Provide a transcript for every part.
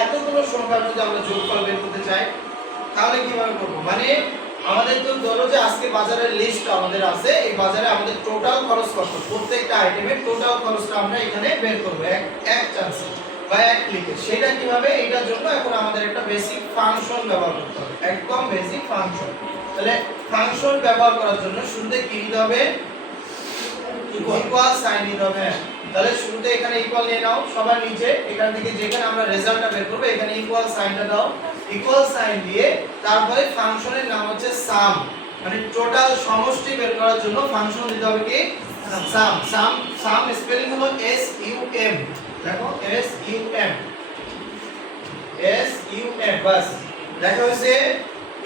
এতগুলো সংখ্যা যদি আমরা যোগফল বের করতে চাই তাহলে কিভাবে করব? মানে আমাদের তো ধরো যে আজকে বাজারের লিস্ট আমাদের আছে, এই বাজারে আমাদের টোটাল খরচ কত, প্রত্যেকটা আইটেমের টোটাল খরচটা আমরা এখানে বের করব এক চান্সে বা এক ক্লিকে। সেটা কিভাবে? এটার জন্য এখন আমাদের একটা বেসিক ফাংশন ব্যবহার করতে হবে, একদম বেসিক ফাংশন। তাহলে ফাংশন ব্যবহার করার জন্য শুরুতে কি দিতে হবে? ইকুয়াল সাইন দিতে হবে। তাহলে শুরুতে এখানে ইকুয়াল নিয়ে নাও সবার নিচে, এখান থেকে যেখানে আমরা রেজাল্টটা বের করব এখানে ইকুয়াল সাইনটা দাও। ইকুয়াল সাইন দিয়ে তারপরে ফাংশনের নাম হচ্ছে সাম, মানে টোটাল সমষ্টি বের করার জন্য ফাংশন দিতে হবে কি? সাম। সাম স্পেলিং হলো S U M, দেখো S U M, S U M, বাস দেখা হয়েছে।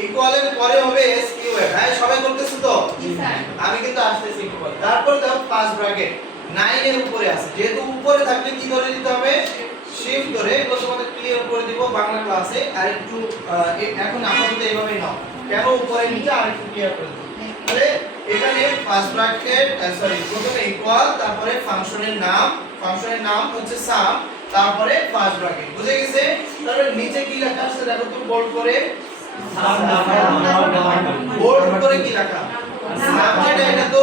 ইকুয়ালের পরে হবে S U M। হ্যাঁ সবাই করতেছো তো? জি স্যার। আমি কিন্তু আসতেছি ইকুয়াল। তারপর দেখো ফার্স্ট ব্র্যাকেট 9 এর উপরে আছে, যেহেতু উপরে থাকলে কি ধরে দিতে হবে? শিফট ধরে। এগুলো তোমাদের ক্লিয়ার করে দিব বাংলা ক্লাসে, আর একটু এখন আপাতত এইভাবেই নাও, কেন উপরে নিচে আর একটু ক্লিয়ার করে দিব। তাহলে এখানে ফার্স্ট ব্র্যাকেট প্রথমে ইকুয়াল, তারপরে ফাংশনের নাম হচ্ছে সাম, তারপরে ফার্স্ট ব্র্যাকেট। বুঝে গেছে? তারপরে নিচে কি লেখা আছে দেখো তো বোল্ড করে, বোল্ড করে কি লেখা? সাবজেক্ট। এটা তো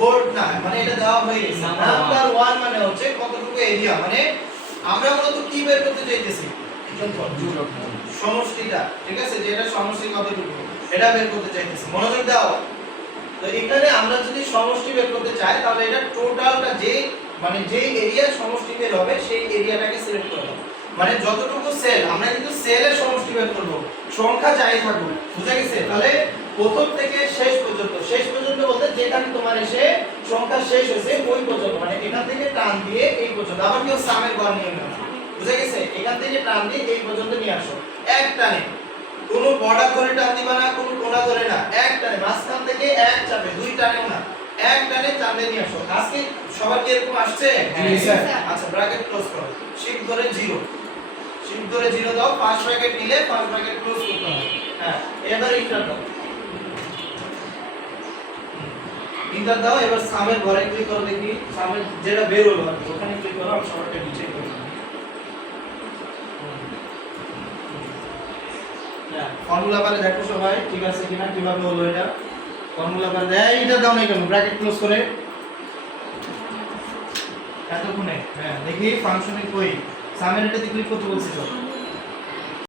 বোল্ড না, মানে এটা দেওয়া হয়ে গেছে। নাম্বার 1 মানে হচ্ছে কতটুকু এরিয়া, মানে আমরা মূলত কি বের করতে চাইতেছি? সমষ্টিটা, ঠিক আছে? যে এটা সমষ্টি কতটুকু এটা বের করতে চাইতেছি, মনোযোগ দাও। তো এখানে আমরা যদি সমষ্টি বের করতে চাই তাহলে এটা টোটালটা যে মানে যে এরিয়া সমষ্টি বের হবে সেই এরিয়াটাকে সিলেক্ট করব। মানে যতটুকু সেল, আমরা কিন্তু সেলের সমষ্টি বের করব, সংখ্যা যাই থাকুক। বুঝা গেছে? তাহলে প্রথম থেকে শেষ পর্যন্ত বলতে যেখানে তোমার এসে সংখ্যা শেষ হয়েছে ওই পর্যন্ত, মানে এখান থেকে টান দিয়ে এই পর্যন্ত। আবার কেউ সামের ঘর নিয়ে নাও, বুঝা গেছে? এখান থেকে টান দিয়ে এই পর্যন্ত নিয়ে আসো এক টানে। কোনো বর্ডার ধরে টান দিবা না, কোনো কোণা ধরে না, এক টানে মাঝখান থেকে এক চাপে, দুই টানেও না, এক টানে টান দিয়ে নিয়ে আসো। আজকে সবার কি এরকম আসছে? জি স্যার। আচ্ছা ব্র্যাকেট ক্লোজ করো, শিফট ধরে 0, শিফট ধরে 0 দাও। ফার্স্ট ব্র্যাকেট নিলে ফার্স্ট ব্র্যাকেট ক্লোজ করতে হবে। হ্যাঁ এবার ইন্টার দাও, ইন্টার দাও। এবার সামের ঘরে ক্লিক করো, দেখি সামের যেটা বের হলো আর ওখানে ক্লিক করো। আমি সবারটা নিচে করব। ফর্মুলা বারে দেখো সবাই ঠিক আছে কিনা, কিভাবে হলো এটা। ফর্মুলা বারে এইটা দাও না কেন, ব্র্যাকেট ক্লোজ করে এতক্ষণে। হ্যাঁ দেখি ফাংশনে কই সামের এটাতে ক্লিক করতে বলছি তো।